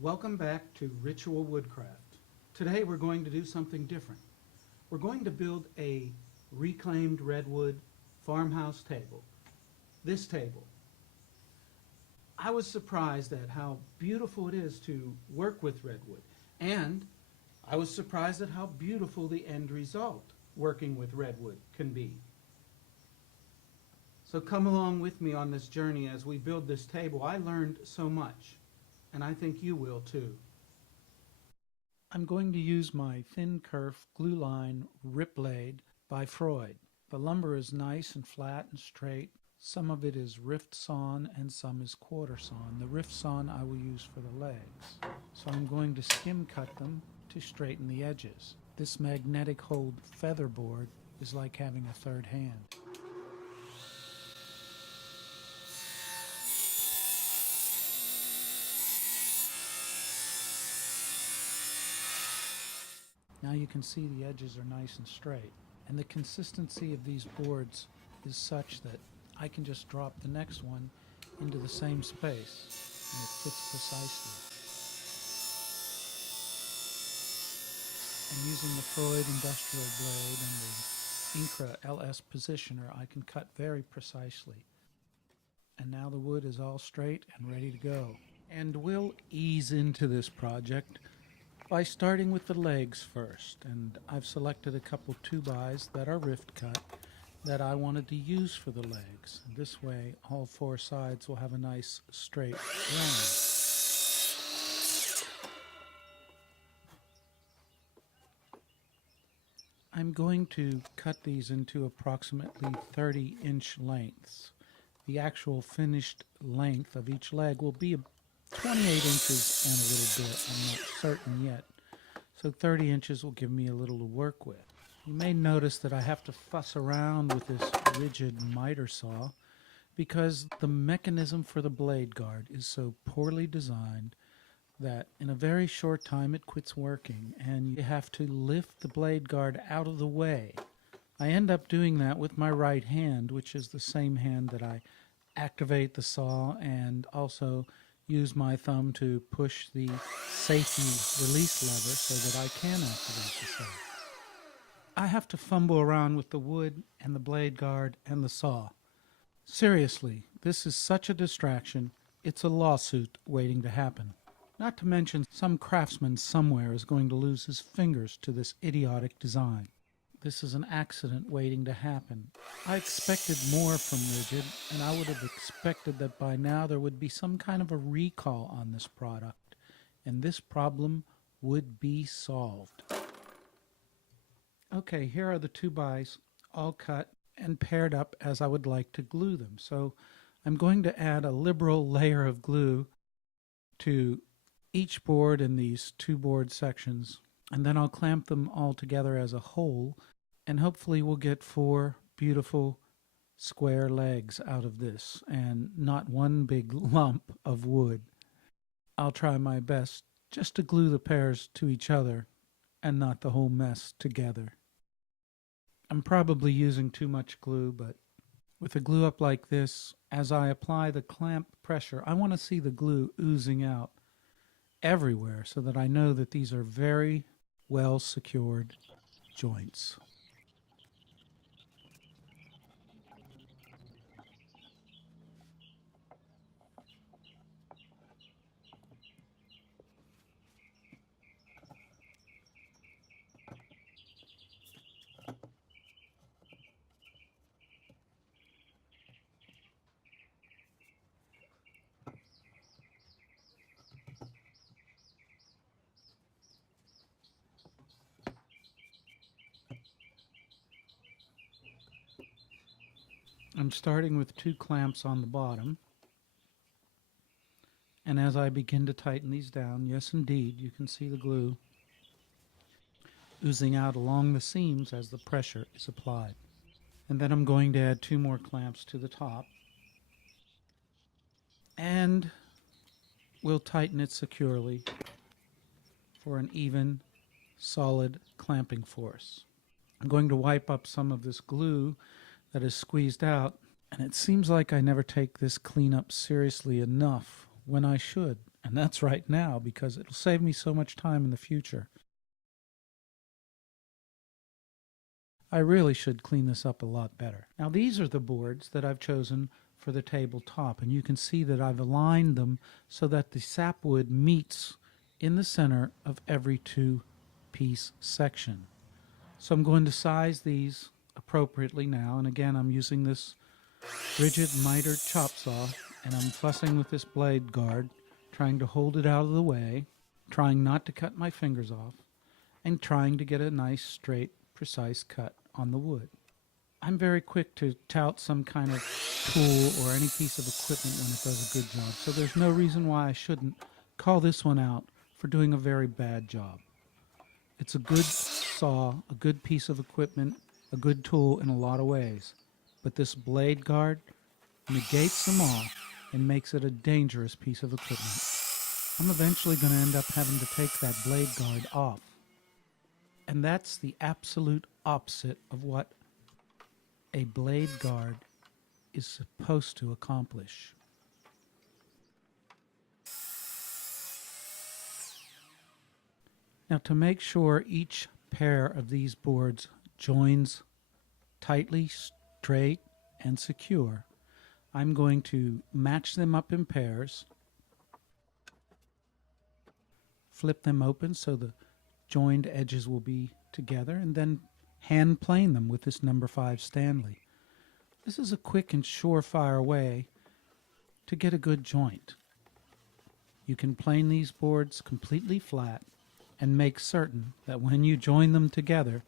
Welcome back to Ritual Woodcraft. Today we're going to do something different. We're going to build a reclaimed redwood farmhouse table. This table. I was surprised at how beautiful it is to work with redwood, and I was surprised at how beautiful the end result working with redwood can be. So come along with me on this journey as we build this table. I learned so much, and I think you will too. I'm going to use my thin kerf glue line rip blade by Freud. The lumber is nice and flat and straight. Some of it is rift sawn and some is quarter sawn. The rift sawn I will use for the legs. So I'm going to skim cut them to straighten the edges. This magnetic hold feather board is like having a third hand. Now you can see the edges are nice and straight, and the consistency of these boards is such that I can just drop the next one into the same space and it fits precisely. And using the Freud industrial blade and the Incra LS positioner, I can cut very precisely. And now the wood is all straight and ready to go. And we'll ease into this project by starting with the legs first, and I've selected a couple 2x that are rift cut that I wanted to use for the legs. This way all four sides will have a nice straight line. I'm going to cut these into approximately 30-inch lengths. The actual finished length of each leg will be 28 inches and a little bit. I'm not certain yet. So 30 inches will give me a little to work with. You may notice that I have to fuss around with this rigid miter saw because the mechanism for the blade guard is so poorly designed that in a very short time it quits working and you have to lift the blade guard out of the way. I end up doing that with my right hand, which is the same hand that I activate the saw and also use my thumb to push the safety release lever so that I can activate the saw. I have to fumble around with the wood and the blade guard and the saw. Seriously, this is such a distraction, it's a lawsuit waiting to happen. Not to mention some craftsman somewhere is going to lose his fingers to this idiotic design. This is an accident waiting to happen. I expected more from Rigid, and I would have expected that by now there would be some kind of a recall on this product, and this problem would be solved. Okay, here are the 2x all cut and paired up as I would like to glue them. So I'm going to add a liberal layer of glue to each board in these 2 board sections, and then I'll clamp them all together as a whole, and hopefully we'll get 4 beautiful square legs out of this and not one big lump of wood. I'll try my best just to glue the pairs to each other and not the whole mess together. I'm probably using too much glue, but with a glue up like this, as I apply the clamp pressure, I want to see the glue oozing out everywhere so that I know that these are very well secured joints. I'm starting with 2 clamps on the bottom, and as I begin to tighten these down, yes indeed, you can see the glue oozing out along the seams as the pressure is applied. And then I'm going to add 2 more clamps to the top, and we'll tighten it securely for an even, solid clamping force. I'm going to wipe up some of this glue that is squeezed out, and it seems like I never take this cleanup seriously enough when I should, And that's right now because it'll save me so much time in the future. I really should clean this up a lot better. Now these are the boards that I've chosen for the tabletop, and you can see that I've aligned them so that the sapwood meets in the center of every two-piece section. So I'm going to size these appropriately now, and again I'm using this rigid miter chop saw, and I'm fussing with this blade guard, trying to hold it out of the way, trying not to cut my fingers off, and trying to get a nice straight precise cut on the wood. I'm very quick to tout some kind of tool or any piece of equipment when it does a good job, so there's no reason why I shouldn't call this one out for doing a very bad job. It's a good saw, a good piece of equipment, a good tool in a lot of ways, but this blade guard negates them all and makes it a dangerous piece of equipment. I'm eventually going to end up having to take that blade guard off. And that's the absolute opposite of what a blade guard is supposed to accomplish. Now, to make sure each pair of these boards joins tightly, straight, and secure, I'm going to match them up in pairs, flip them open so the joined edges will be together, and then hand plane them with this number 5 Stanley. This is a quick and surefire way to get a good joint. You can plane these boards completely flat and make certain that when you join them together,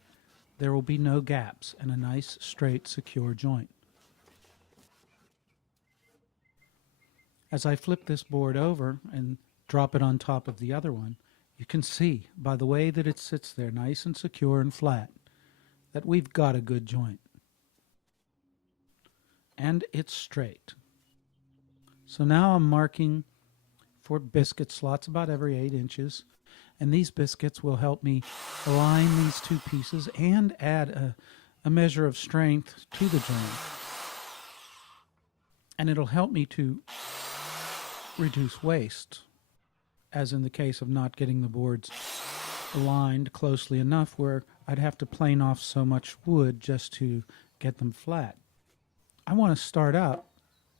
there will be no gaps and a nice, straight, secure joint. As I flip this board over and drop it on top of the other one, you can see by the way that it sits there nice and secure and flat that we've got a good joint. And it's straight. So now I'm marking for biscuit slots about every 8 inches. And these biscuits will help me align these two pieces and add a measure of strength to the joint. And it'll help me to reduce waste, as in the case of not getting the boards aligned closely enough where I'd have to plane off so much wood just to get them flat. I want to start out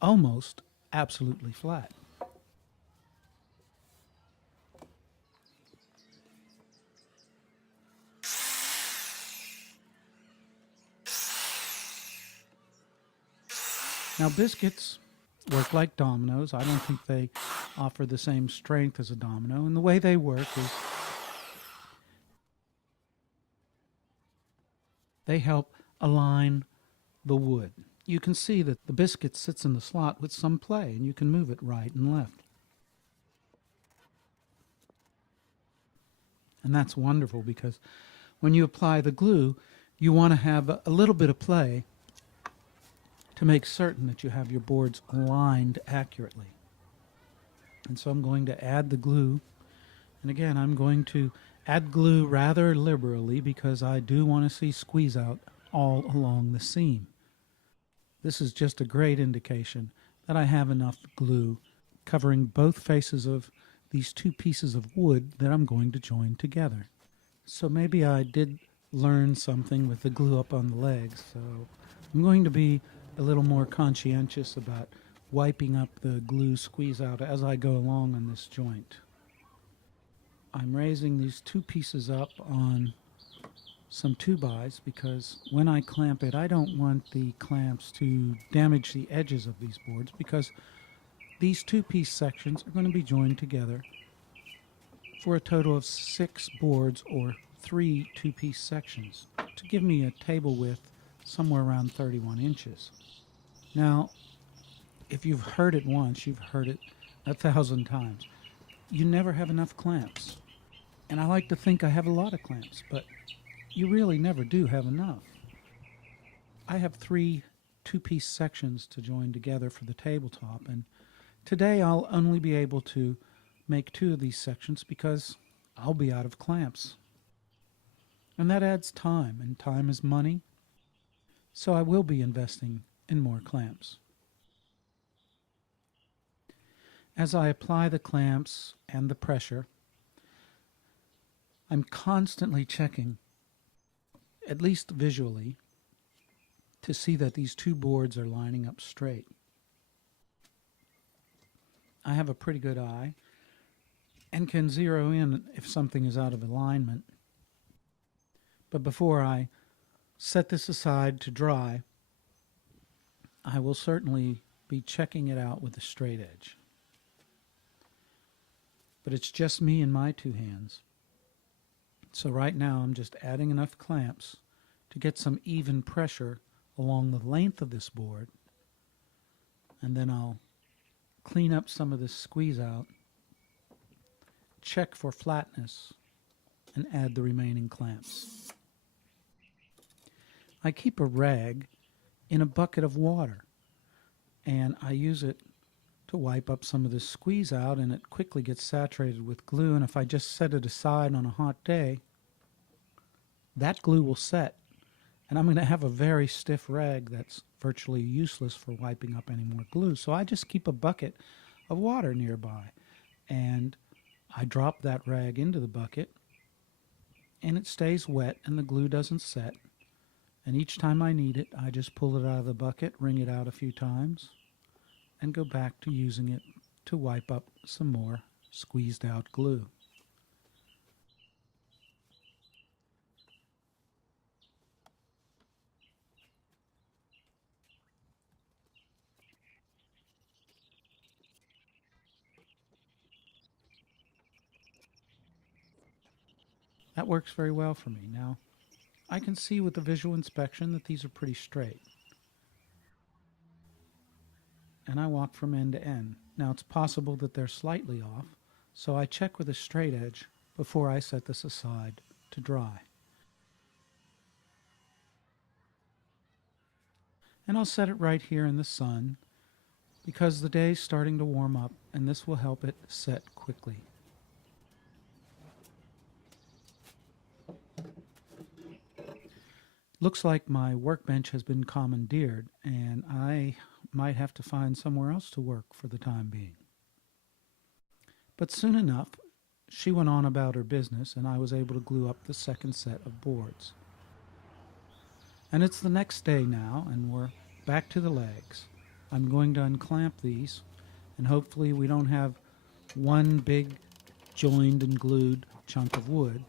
almost absolutely flat. Now biscuits work like dominoes. I don't think they offer the same strength as a domino, and the way they work is they help align the wood. You can see that the biscuit sits in the slot with some play, and you can move it right and left. And that's wonderful because when you apply the glue, you want to have a little bit of play to make certain that you have your boards aligned accurately. And so I'm going to add the glue. And again, I'm going to add glue rather liberally because I do want to see squeeze out all along the seam. This is just a great indication that I have enough glue covering both faces of these two pieces of wood that I'm going to join together. So maybe I did learn something with the glue up on the legs, so I'm going to be a little more conscientious about wiping up the glue squeeze out as I go along on this joint. I'm raising these two pieces up on some 2x because when I clamp it, I don't want the clamps to damage the edges of these boards because these two-piece sections are going to be joined together for a total of 6 boards or 3 two-piece sections to give me a table width somewhere around 31 inches. Now, if you've heard it once, you've heard it 1,000 times. You never have enough clamps. And I like to think I have a lot of clamps, but you really never do have enough. I have 3 two-piece sections to join together for the tabletop, and today I'll only be able to make 2 of these sections because I'll be out of clamps. And that adds time, and time is money. So I will be investing in more clamps. As I apply the clamps and the pressure, I'm constantly checking, at least visually, to see that these two boards are lining up straight. I have a pretty good eye and can zero in if something is out of alignment. But before I set this aside to dry, I will certainly be checking it out with a straight edge. But it's just me and my two hands. So right now I'm just adding enough clamps to get some even pressure along the length of this board, and then I'll clean up some of this squeeze out, check for flatness, and add the remaining clamps. I keep a rag in a bucket of water, and I use it to wipe up some of this squeeze out, and it quickly gets saturated with glue, and if I just set it aside on a hot day, that glue will set, and I'm going to have a very stiff rag that's virtually useless for wiping up any more glue. So I just keep a bucket of water nearby, and I drop that rag into the bucket, and it stays wet and the glue doesn't set. And each time I need it, I just pull it out of the bucket, wring it out a few times, and go back to using it to wipe up some more squeezed out glue. That works very well for me. Now, I can see with the visual inspection that these are pretty straight. And I walk from end to end. Now, it's possible that they're slightly off, so I check with a straight edge before I set this aside to dry. And I'll set it right here in the sun because the day's starting to warm up, and this will help it set quickly. Looks like my workbench has been commandeered, and I might have to find somewhere else to work for the time being. But soon enough, she went on about her business, and I was able to glue up the second set of boards. And it's the next day now, and we're back to the legs. I'm going to unclamp these, and hopefully we don't have one big joined and glued chunk of wood.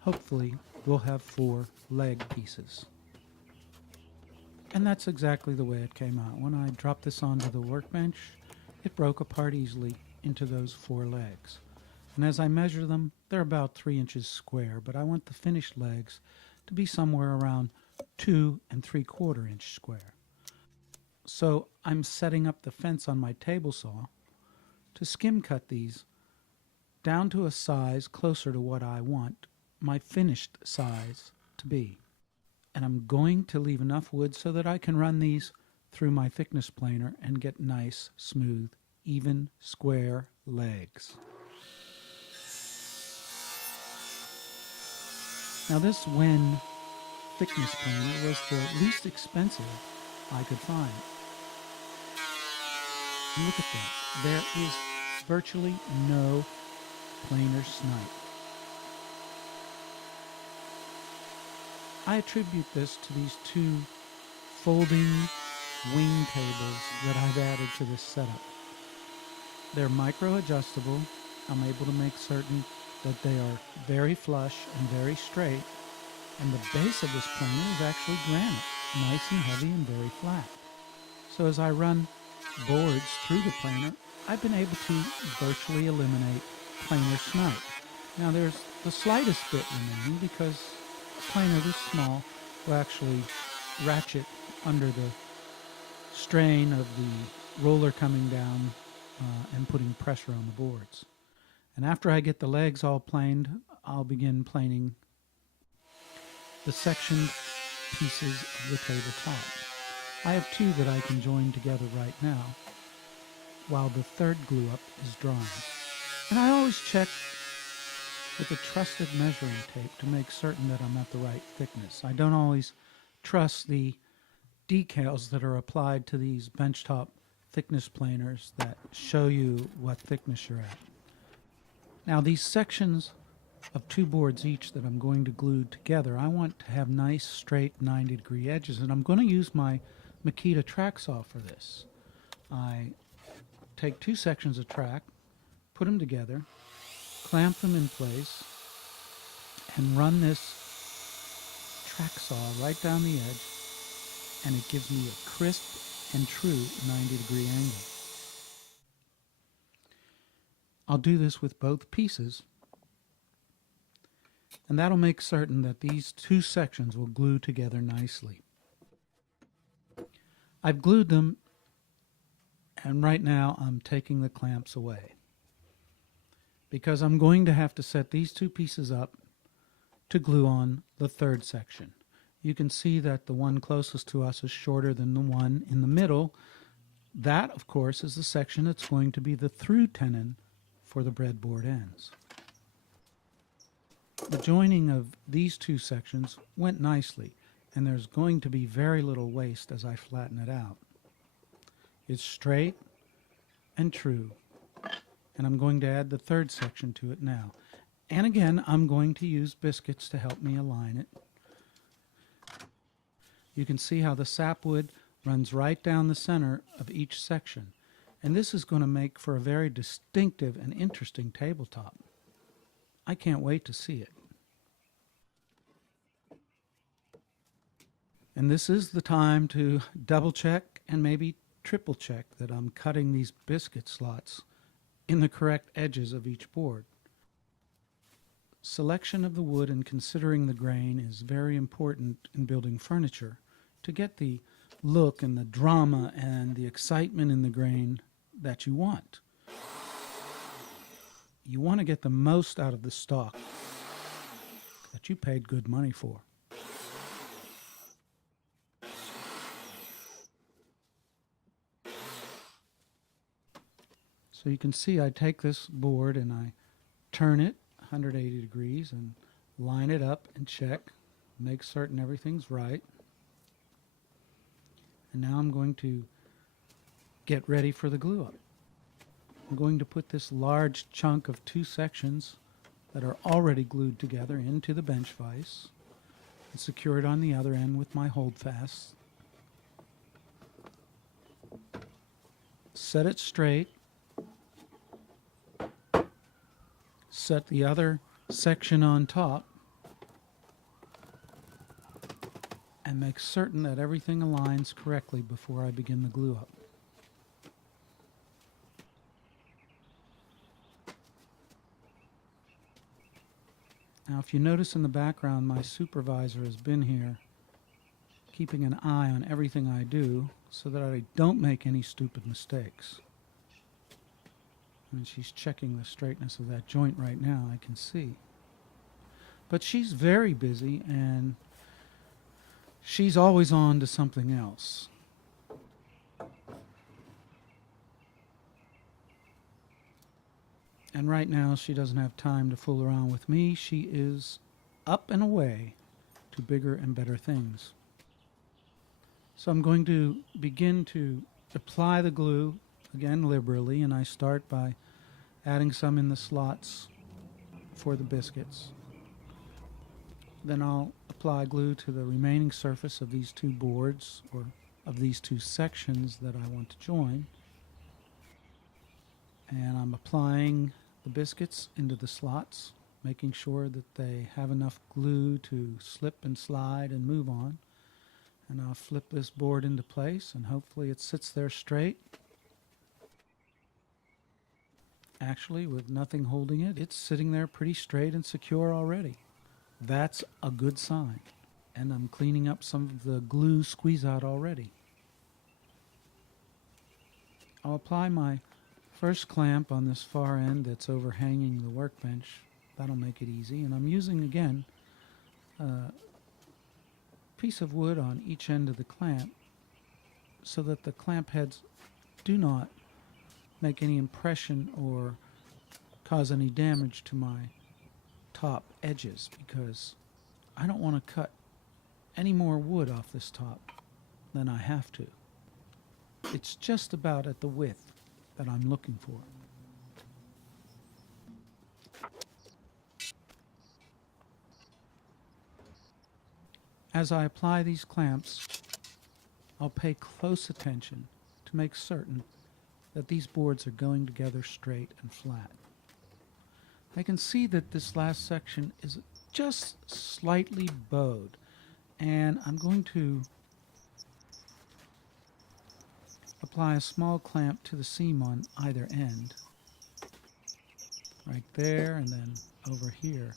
Hopefully we'll have 4 leg pieces. And that's exactly the way it came out. When I dropped this onto the workbench, it broke apart easily into those 4 legs. And as I measure them, they're about 3 inches square, but I want the finished legs to be somewhere around 2 3/4 inch square. So I'm setting up the fence on my table saw to skim cut these down to a size closer to what I want my finished size to be. And I'm going to leave enough wood so that I can run these through my thickness planer and get nice, smooth, even, square legs. Now this Wen thickness planer was the least expensive I could find. And look at that. There is virtually no planer snipe. I attribute this to these 2 folding wing tables that I've added to this setup. They're micro adjustable. I'm able to make certain that they are very flush and very straight, and the base of this planer is actually granite, nice and heavy and very flat. So as I run boards through the planer, I've been able to virtually eliminate planer snipe. Now there's the slightest bit remaining because a planer this small will actually ratchet under the strain of the roller coming down and putting pressure on the boards. And after I get the legs all planed, I'll begin planing the sectioned pieces of the tabletop. I have 2 that I can join together right now, while the third glue up is drying. And I always check with a trusted measuring tape to make certain that I'm at the right thickness. I don't always trust the decals that are applied to these benchtop thickness planers that show you what thickness you're at. Now these sections of 2 boards each that I'm going to glue together, I want to have nice straight 90-degree edges, and I'm going to use my Makita track saw for this. I take 2 sections of track, put them together, clamp them in place, and run this track saw right down the edge, and it gives me a crisp and true 90-degree angle. I'll do this with both pieces, and that'll make certain that these 2 sections will glue together nicely. I've glued them, and right now I'm taking the clamps away because I'm going to have to set these 2 pieces up to glue on the 3rd section. You can see that the one closest to us is shorter than the one in the middle. That, of course, is the section that's going to be the through tenon for the breadboard ends. The joining of these 2 sections went nicely, and there's going to be very little waste as I flatten it out. It's straight and true, and I'm going to add the 3rd section to it now. And again, I'm going to use biscuits to help me align it. You can see how the sapwood runs right down the center of each section, and this is going to make for a very distinctive and interesting tabletop. I can't wait to see it. And this is the time to double check and maybe triple check that I'm cutting these biscuit slots in the correct edges of each board. Selection of the wood and considering the grain is very important in building furniture to get the look and the drama and the excitement in the grain that you want. You want to get the most out of the stock that you paid good money for. So you can see I take this board and I turn it 180 degrees and line it up and check, make certain everything's right. And now I'm going to get ready for the glue up. I'm going to put this large chunk of 2 sections that are already glued together into the bench vise and secure it on the other end with my holdfast. Set it straight. Set the other section on top and make certain that everything aligns correctly before I begin the glue up. Now if you notice in the background, my supervisor has been here keeping an eye on everything I do so that I don't make any stupid mistakes. And she's checking the straightness of that joint right now, I can see. But she's very busy and she's always on to something else. And right now she doesn't have time to fool around with me. She is up and away to bigger and better things. So I'm going to begin to apply the glue again liberally, and I start by adding some in the slots for the biscuits. Then I'll apply glue to the remaining surface of these 2 boards, or of these 2 sections that I want to join. And I'm applying the biscuits into the slots, making sure that they have enough glue to slip and slide and move on. And I'll flip this board into place, and hopefully it sits there straight. Actually, with nothing holding it, it's sitting there pretty straight and secure already. That's a good sign. And I'm cleaning up some of the glue squeeze out already. I'll apply my first clamp on this far end that's overhanging the workbench. That'll make it easy. And I'm using, again, a piece of wood on each end of the clamp so that the clamp heads do not make any impression or cause any damage to my top edges, because I don't want to cut any more wood off this top than I have to. It's just about at the width that I'm looking for. As I apply these clamps, I'll pay close attention to make certain that these boards are going together straight and flat. I can see that this last section is just slightly bowed, and I'm going to apply a small clamp to the seam on either end, right there and then over here,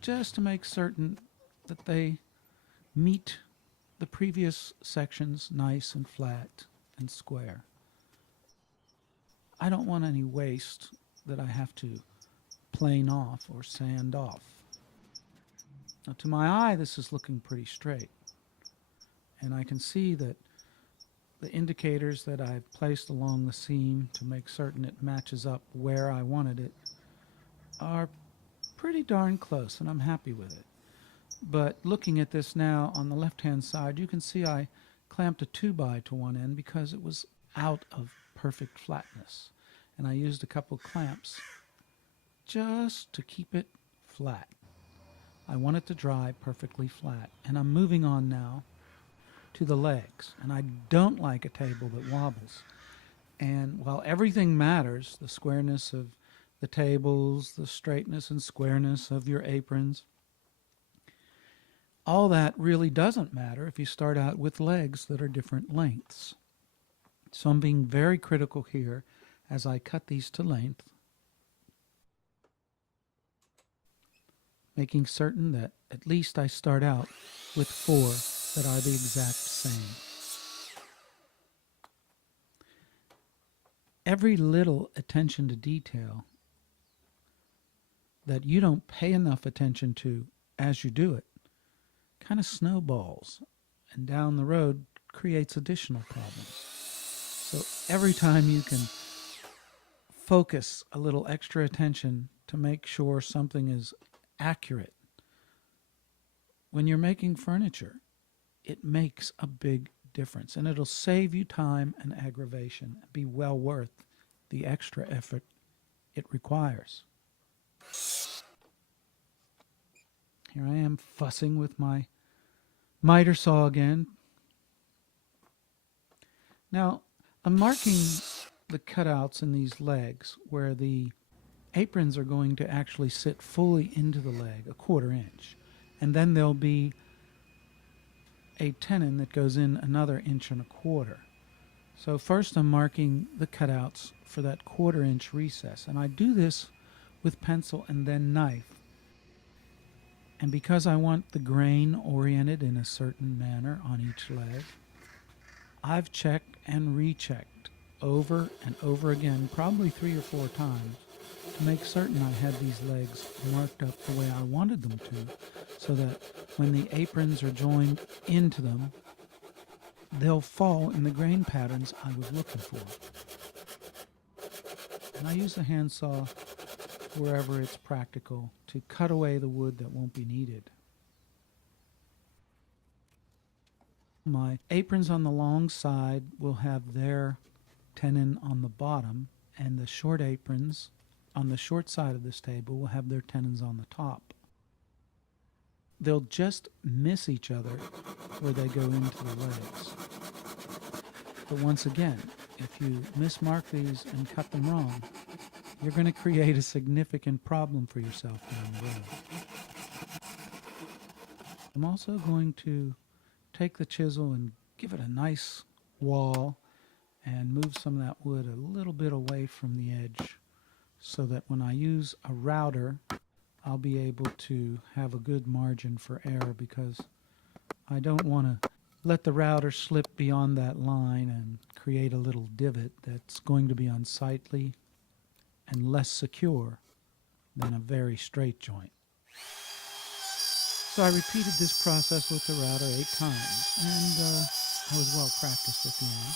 just to make certain that they meet the previous sections nice and flat and square. I don't want any waste that I have to plane off or sand off. Now, to my eye, this is looking pretty straight, and I can see that the indicators that I've placed along the seam to make certain it matches up where I wanted it are pretty darn close, and I'm happy with it. But looking at this now on the left-hand side, you can see I clamped a 2x to one end because it was out of perfect flatness, and I used a couple clamps just to keep it flat. I want it to dry perfectly flat, and I'm moving on now to the legs, and I don't like a table that wobbles. And while everything matters, the squareness of the tables, the straightness and squareness of your aprons, all that really doesn't matter if you start out with legs that are different lengths. So I'm being very critical here as I cut these to length, making certain that at least I start out with 4 that are the exact same. Every little attention to detail that you don't pay enough attention to as you do it kind of snowballs, and down the road creates additional problems. So every time you can focus a little extra attention to make sure something is accurate. When you're making furniture, it makes a big difference, and it'll save you time and aggravation and be well worth the extra effort it requires. Here I am fussing with my miter saw again. Now, I'm marking the cutouts in these legs where the aprons are going to actually sit fully into the leg, a 1/4 inch. And then there'll be a tenon that goes in another 1 1/4 inches. So first I'm marking the cutouts for that 1/4 inch recess. And I do this with pencil and then knife. And because I want the grain oriented in a certain manner on each leg, I've checked and rechecked over and over again, probably 3 or 4 times, to make certain I had these legs marked up the way I wanted them to, so that when the aprons are joined into them, they'll fall in the grain patterns I was looking for. And I use the handsaw wherever it's practical to cut away the wood that won't be needed. My aprons on the long side will have their tenon on the bottom, and the short aprons on the short side of this table will have their tenons on the top. They'll just miss each other where they go into the legs. But once again, if you mismark these and cut them wrong, you're going to create a significant problem for yourself down the road. I'm also going to take the chisel and give it a nice wall and move some of that wood a little bit away from the edge so that when I use a router, I'll be able to have a good margin for error, because I don't want to let the router slip beyond that line and create a little divot that's going to be unsightly and less secure than a very straight joint. So I repeated this process with the router 8 times, and I was well practiced at the end.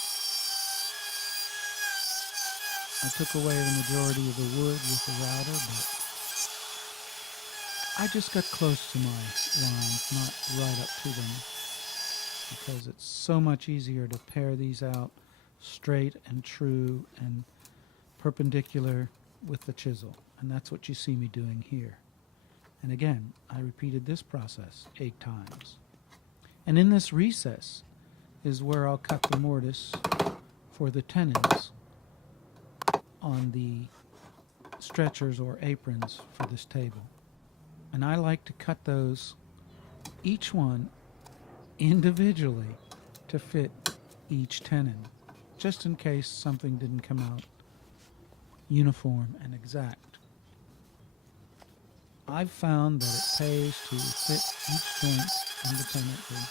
I took away the majority of the wood with the router, but I just got close to my lines, not right up to them, because it's so much easier to pare these out straight and true and perpendicular with the chisel. And that's what you see me doing here. And again, I repeated this process 8 times. And in this recess is where I'll cut the mortise for the tenons on the stretchers or aprons for this table. And I like to cut those, each one individually, to fit each tenon, just in case something didn't come out uniform and exact. I've found that it pays to fit each joint independently,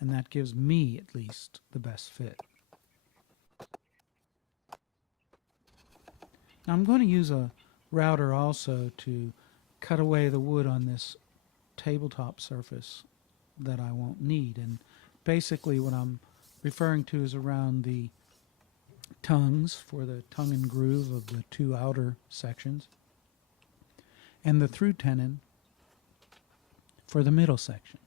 and that gives me, at least, the best fit. Now I'm going to use a router also to cut away the wood on this tabletop surface that I won't need. And basically what I'm referring to is around the tongues for the tongue and groove of the 2 outer sections, and the through tenon for the middle section.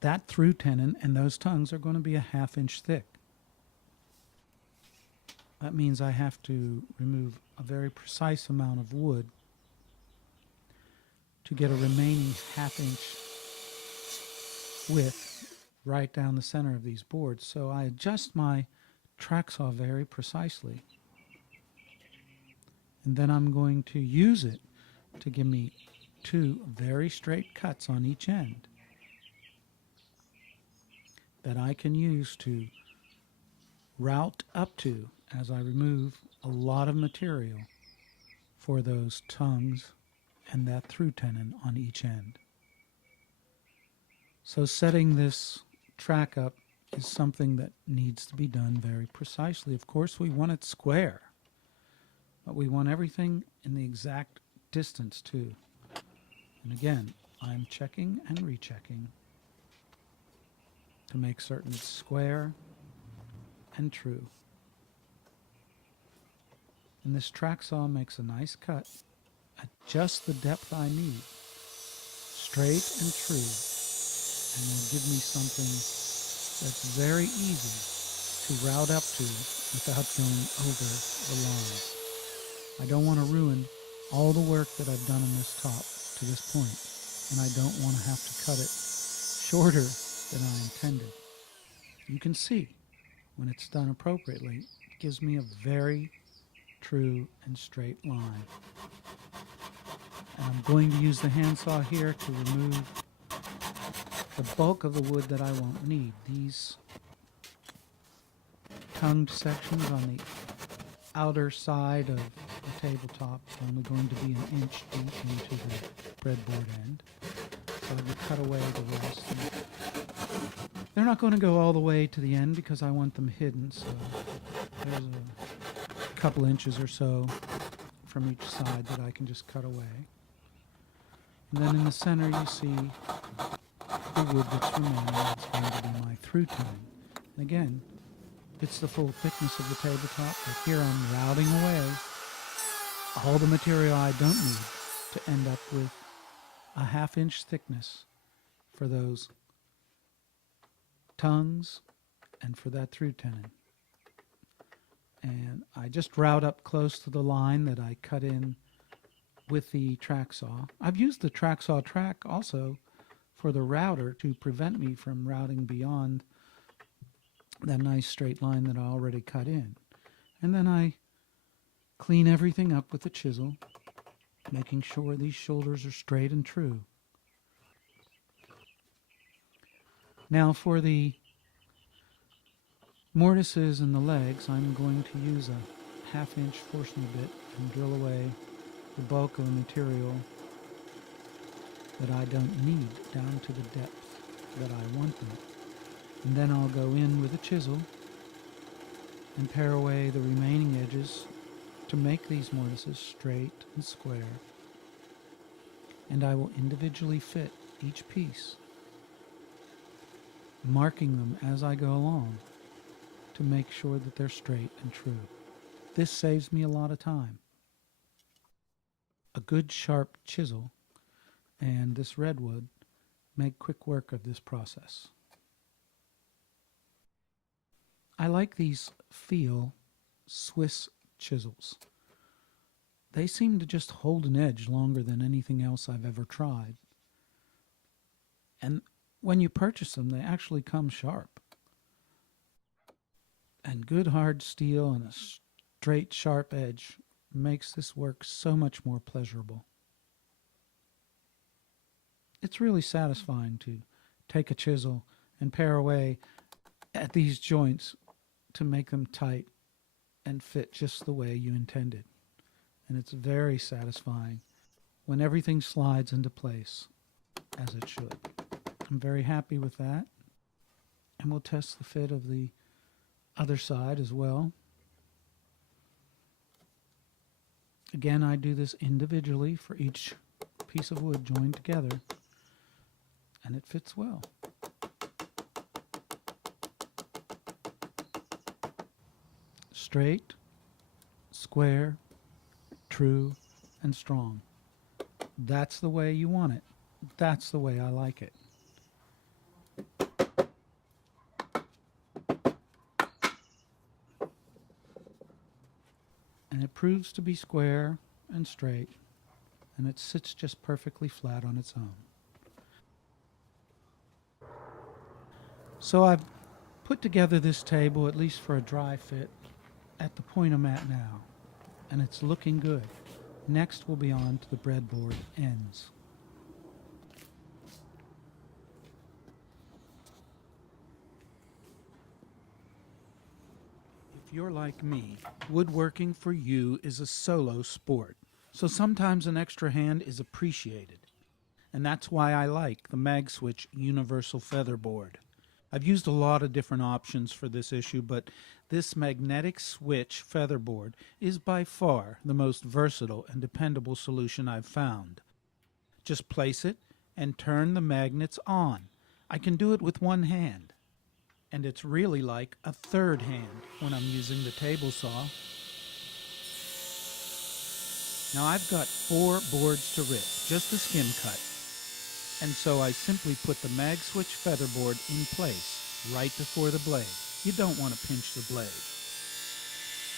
That through tenon and those tongues are going to be a 1/2 inch thick. That means I have to remove a very precise amount of wood to get a remaining 1/2 inch width right down the center of these boards. So I adjust my track saw very precisely. And then I'm going to use it to give me 2 very straight cuts on each end that I can use to route up to as I remove a lot of material for those tongues and that through tenon on each end. So setting this track up is something that needs to be done very precisely. Of course, we want it square, but we want everything in the exact distance too. And again, I'm checking and rechecking to make certain it's square and true. And this track saw makes a nice cut at just the depth I need, straight and true, and will give me something that's very easy to route up to without going over the line. I don't want to ruin all the work that I've done on this top to this point, and I don't want to have to cut it shorter than I intended. You can see when it's done appropriately, it gives me a very true and straight line. And I'm going to use the handsaw here to remove the bulk of the wood that I won't need. These tongued sections on the outer side of the tabletop are only going to be 1 inch deep into the breadboard end. So I will cut away the rest. They're not going to go all the way to the end because I want them hidden, so there's a couple inches or so from each side that I can just cut away. And then in the center you see the wood that's remaining. It's going to be my through tenon. And again, it's the full thickness of the tabletop, but here I'm routing away all the material I don't need to end up with a 1/2 inch thickness for those tongues and for that through tenon. And I just route up close to the line that I cut in with the track saw. I've used the track saw track also for the router to prevent me from routing beyond that nice straight line that I already cut in. And then I clean everything up with the chisel, making sure these shoulders are straight and true. Now for the mortises and the legs, I'm going to use a 1/2 inch Forstner bit and drill away the bulk of the material that I don't need down to the depth that I want them. And then I'll go in with a chisel and pare away the remaining edges to make these mortises straight and square. And I will individually fit each piece, marking them as I go along to make sure that they're straight and true. This saves me a lot of time. A good sharp chisel and this redwood make quick work of this process. I like these Feel Swiss chisels. They seem to just hold an edge longer than anything else I've ever tried. And when you purchase them, they actually come sharp. And good hard steel and a straight sharp edge makes this work so much more pleasurable. It's really satisfying to take a chisel and pare away at these joints to make them tight and fit just the way you intended. And it's very satisfying when everything slides into place as it should. I'm very happy with that. And we'll test the fit of the other side as well. Again, I do this individually for each piece of wood joined together, and it fits well. Straight, square, true, and strong. That's the way you want it. That's the way I like it. And it proves to be square and straight, and it sits just perfectly flat on its own. So I've put together this table, at least for a dry fit, at the point I'm at now, and it's looking good. Next we'll be on to the breadboard ends. If you're like me, woodworking for you is a solo sport, so sometimes an extra hand is appreciated. And that's why I like the MagSwitch Universal Featherboard. I've used a lot of different options for this issue, but this magnetic switch featherboard is by far the most versatile and dependable solution I've found. Just place it and turn the magnets on. I can do it with one hand. And it's really like a third hand when I'm using the table saw. Now I've got 4 boards to rip, just a skim cut. And so I simply put the MagSwitch featherboard in place right before the blade. You don't want to pinch the blade.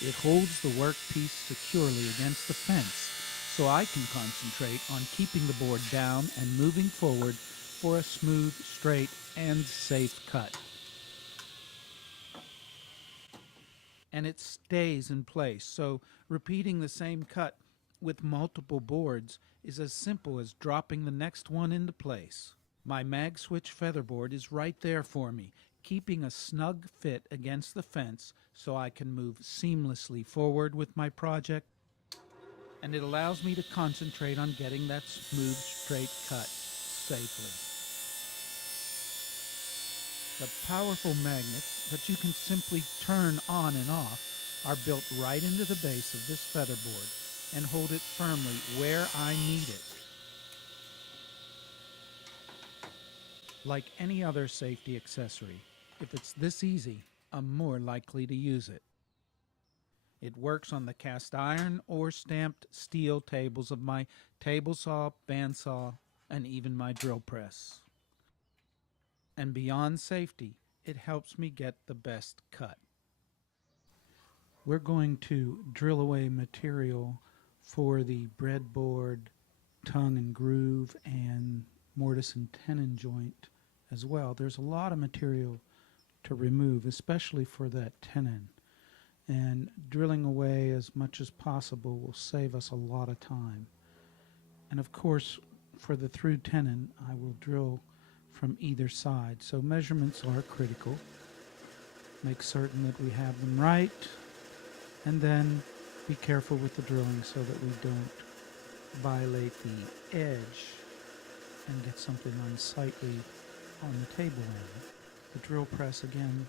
It holds the workpiece securely against the fence, so I can concentrate on keeping the board down and moving forward for a smooth, straight, and safe cut. And it stays in place, so repeating the same cut with multiple boards is as simple as dropping the next one into place. My MagSwitch featherboard is right there for me, keeping a snug fit against the fence so I can move seamlessly forward with my project, and it allows me to concentrate on getting that smooth, straight cut safely. The powerful magnets that you can simply turn on and off are built right into the base of this featherboard and hold it firmly where I need it. Like any other safety accessory, if it's this easy, I'm more likely to use it. It works on the cast iron or stamped steel tables of my table saw, bandsaw, and even my drill press. And beyond safety, it helps me get the best cut. We're going to drill away material for the breadboard, tongue and groove, and mortise and tenon joint as well. There's a lot of material to remove, especially for that tenon. And drilling away as much as possible will save us a lot of time. And of course, for the through tenon, I will drill from either side. So measurements are critical. Make certain that we have them right, and then be careful with the drilling so that we don't violate the edge and get something unsightly on the table end. The drill press again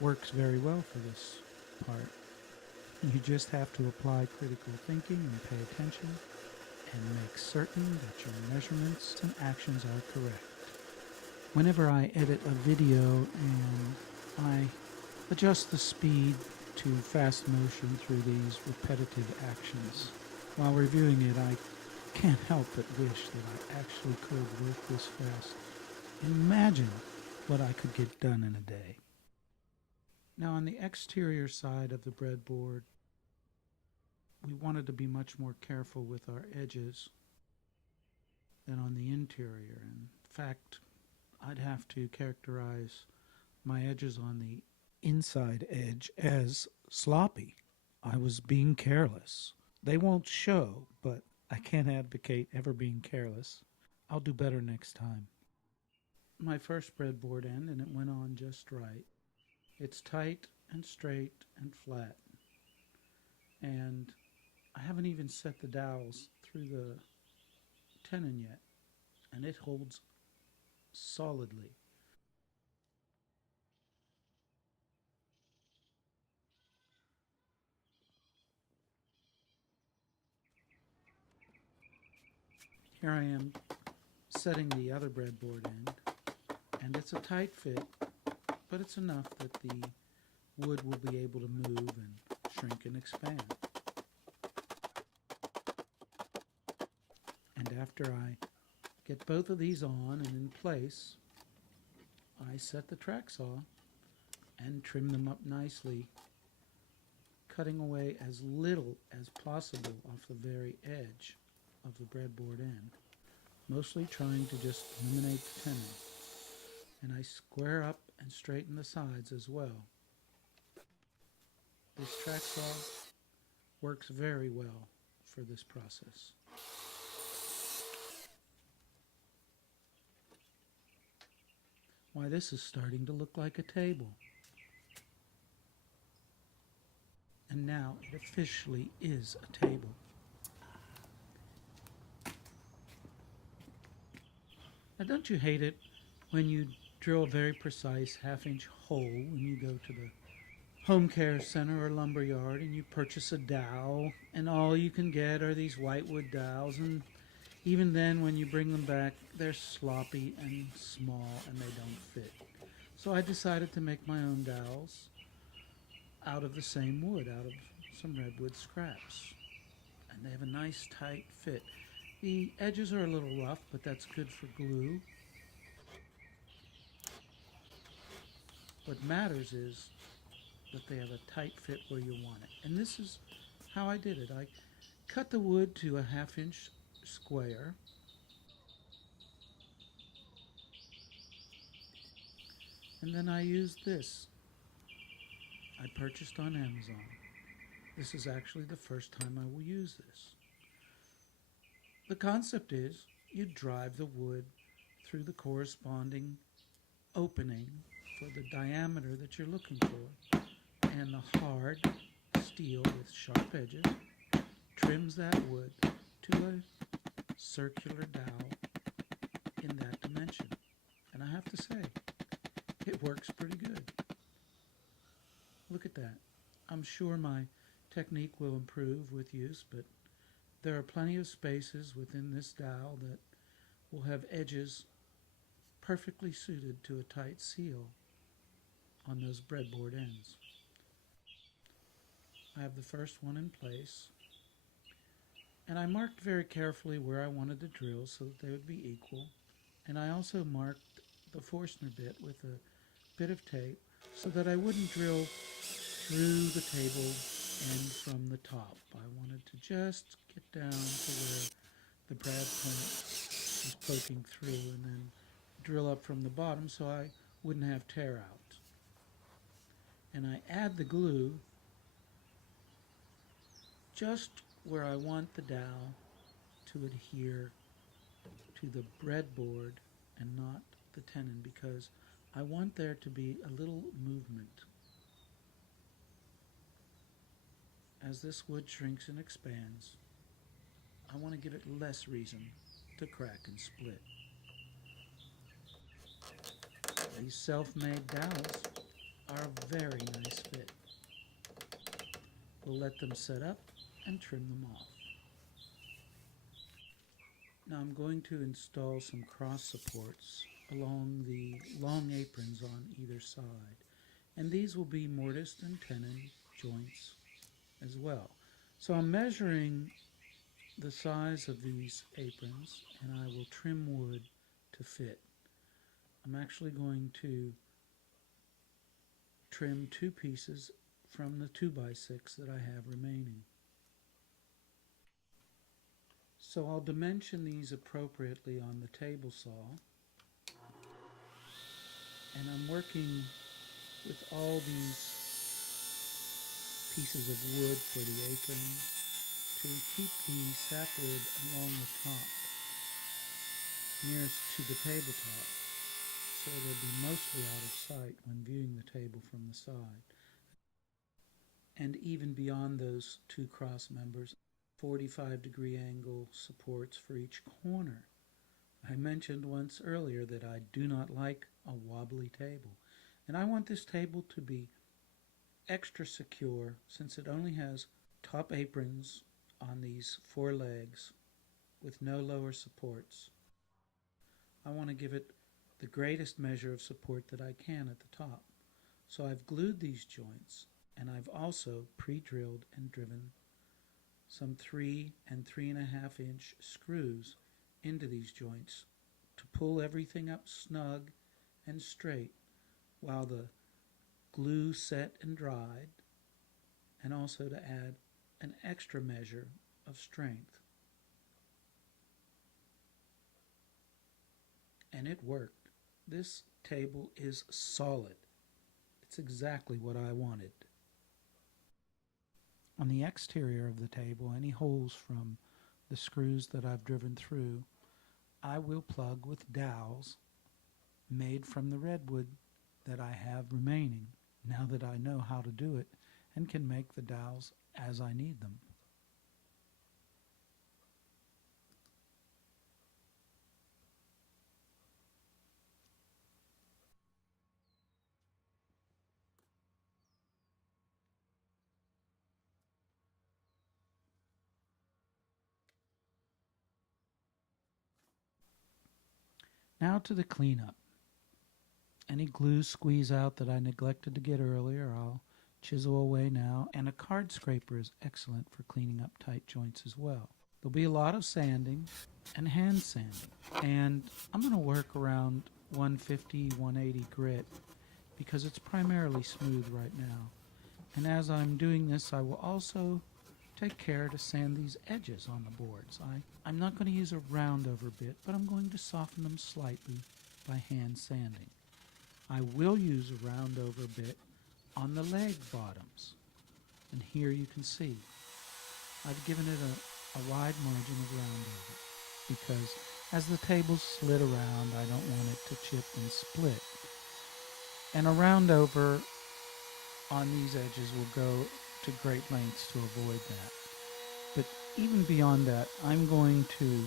works very well for this part. You just have to apply critical thinking and pay attention and make certain that your measurements and actions are correct. Whenever I edit a video and I adjust the speed to fast motion through these repetitive actions, while reviewing it, I can't help but wish that I actually could work this fast. Imagine what I could get done in a day. Now on the exterior side of the breadboard, we wanted to be much more careful with our edges than on the interior. In fact, I'd have to characterize my edges on the inside edge as sloppy. I was being careless. They won't show, but I can't advocate ever being careless. I'll do better next time. My first breadboard end, and it went on just right. It's tight and straight and flat. And I haven't even set the dowels through the tenon yet, and it holds solidly. Here I am setting the other breadboard end, and it's a tight fit, but it's enough that the wood will be able to move and shrink and expand. And after I get both of these on and in place, I set the track saw and trim them up nicely, cutting away as little as possible off the very edge of the breadboard end, mostly trying to just eliminate the tenon. And I square up and straighten the sides as well. This track saw works very well for this process. Why, this is starting to look like a table. And now it officially is a table. Now, don't you hate it when you drill a very precise half-inch hole when you go to the home care center or lumber yard and you purchase a dowel, and all you can get are these whitewood dowels, and even then when you bring them back, they're sloppy and small and they don't fit. So I decided to make my own dowels out of the same wood, out of some redwood scraps. And they have a nice tight fit. The edges are a little rough, but that's good for glue. What matters is that they have a tight fit where you want it. And this is how I did it. I cut the wood to a half-inch square. And then I used this. I purchased on Amazon. This is actually the first time I will use this. The concept is you drive the wood through the corresponding opening for the diameter that you're looking for, and the hard steel with sharp edges trims that wood to a circular dowel in that dimension. And I have to say, it works pretty good. Look at that. I'm sure my technique will improve with use, but there are plenty of spaces within this dowel that will have edges perfectly suited to a tight seal on those breadboard ends. I have the first one in place, and I marked very carefully where I wanted to drill so that they would be equal, and I also marked the Forstner bit with a bit of tape so that I wouldn't drill through the table end from the top. I wanted to just get down to where the brad point was poking through and then drill up from the bottom so I wouldn't have tear out. And I add the glue just where I want the dowel to adhere to the breadboard and not the tenon, because I want there to be a little movement. As this wood shrinks and expands, I want to give it less reason to crack and split. These self-made dowels are a very nice fit. We'll let them set up and trim them off. Now I'm going to install some cross supports along the long aprons on either side, and these will be mortised and tenon joints as well. So I'm measuring the size of these aprons, and I will trim wood to fit. I'm actually going to trim 2 pieces from the 2x6 that I have remaining. So I'll dimension these appropriately on the table saw, and I'm working with all these pieces of wood for the apron to keep the sapwood along the top nearest to the tabletop, so they'll be mostly out of sight when viewing the table from the side. And even beyond those 2 cross members, 45-degree angle supports for each corner. I mentioned once earlier that I do not like a wobbly table, and I want this table to be extra secure since it only has top aprons on these 4 legs with no lower supports. I want to give it the greatest measure of support that I can at the top. So I've glued these joints, and I've also pre-drilled and driven some 3 and 3.5 inch screws into these joints to pull everything up snug and straight while the glue set and dried, and also to add an extra measure of strength. And it worked. This table is solid. It's exactly what I wanted. On the exterior of the table, any holes from the screws that I've driven through, I will plug with dowels made from the redwood that I have remaining, now that I know how to do it and can make the dowels as I need them. Now to the cleanup. Any glue squeeze out that I neglected to get earlier, I'll chisel away now, and a card scraper is excellent for cleaning up tight joints as well. There'll be a lot of sanding and hand sanding, and I'm going to work around 150, 180 grit because it's primarily smooth right now. And as I'm doing this, I will also take care to sand these edges on the boards. I'm not going to use a round over bit, but I'm going to soften them slightly by hand sanding. I will use a round over bit on the leg bottoms. And here you can see I've given it a wide margin of round over because as the tables slid around, I don't want it to chip and split. And a round over on these edges will go to great lengths to avoid that. But even beyond that, I'm going to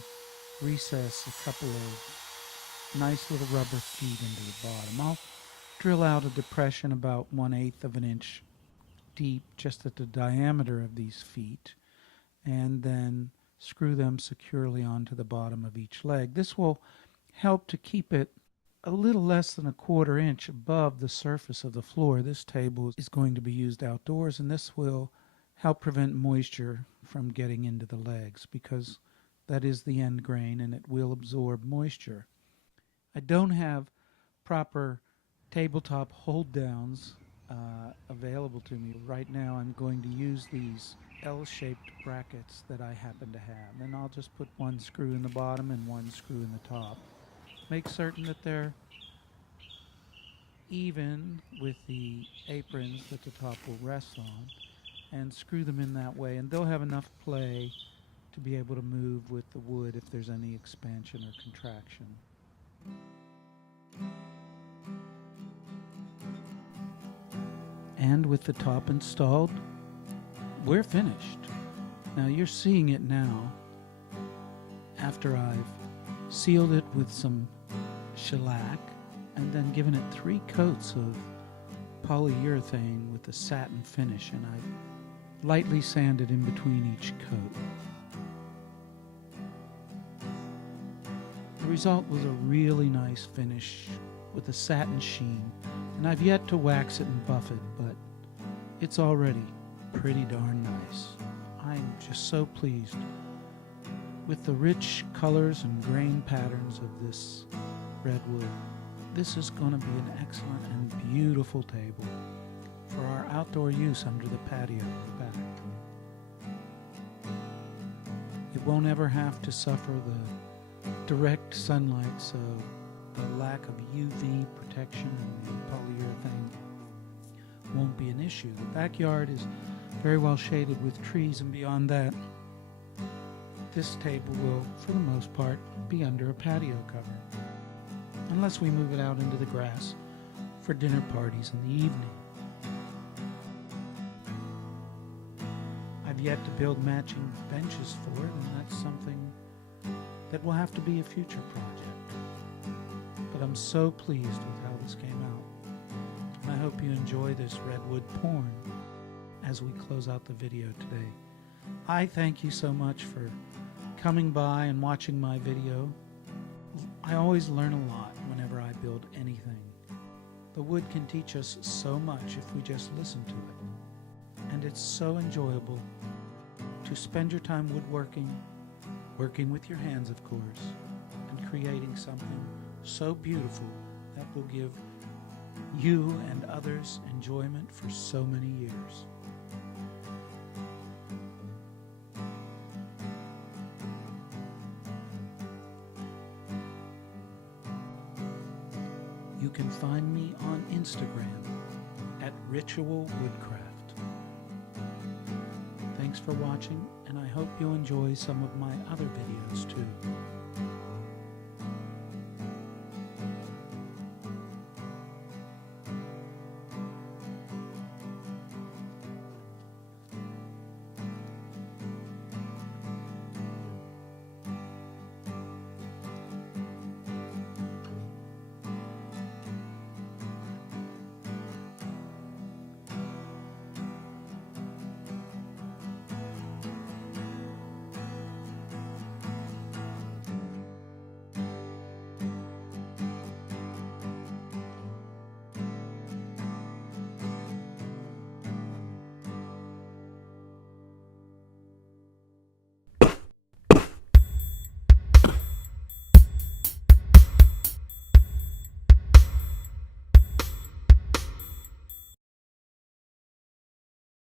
recess a couple of nice little rubber feet into the bottom. I'll drill out a depression about 1/8 of an inch deep just at the diameter of these feet, and then screw them securely onto the bottom of each leg. This will help to keep it a little less than 1/4 inch above the surface of the floor. This table is going to be used outdoors, and this will help prevent moisture from getting into the legs because that is the end grain and it will absorb moisture. I don't have proper tabletop hold downs available to me. Right now I'm going to use these L-shaped brackets that I happen to have, and I'll just put 1 screw in the bottom and 1 screw in the top. Make certain that they're even with the aprons that the top will rest on, and screw them in that way, and they'll have enough play to be able to move with the wood if there's any expansion or contraction. And with the top installed, we're finished. Now you're seeing it now after I've sealed it with some shellac and then given it 3 coats of polyurethane with a satin finish, and I lightly sanded in between each coat. The result was a really nice finish with a satin sheen, and I've yet to wax it and buff it, but it's already pretty darn nice. I'm just so pleased with the rich colors and grain patterns of this redwood. This is going to be an excellent and beautiful table. outdoor use under the patio in the back. It won't ever have to suffer the direct sunlight, so the lack of UV protection and the polyurethane won't be an issue. The backyard is very well shaded with trees, and beyond that, this table will, for the most part, be under a patio cover, unless we move it out into the grass for dinner parties in the evening. I've yet to build matching benches for it, and that's something that will have to be a future project. But I'm so pleased with how this came out, and I hope you enjoy this redwood porn as we close out the video today. I thank you so much for coming by and watching my video. I always learn a lot whenever I build anything. The wood can teach us so much if we just listen to it. And it's so enjoyable to spend your time woodworking, working with your hands of course, and creating something so beautiful that will give you and others enjoyment for so many years. You can find me on Instagram at Ritual Woodcraft. Thanks for watching, and I hope you'll enjoy some of my other videos too.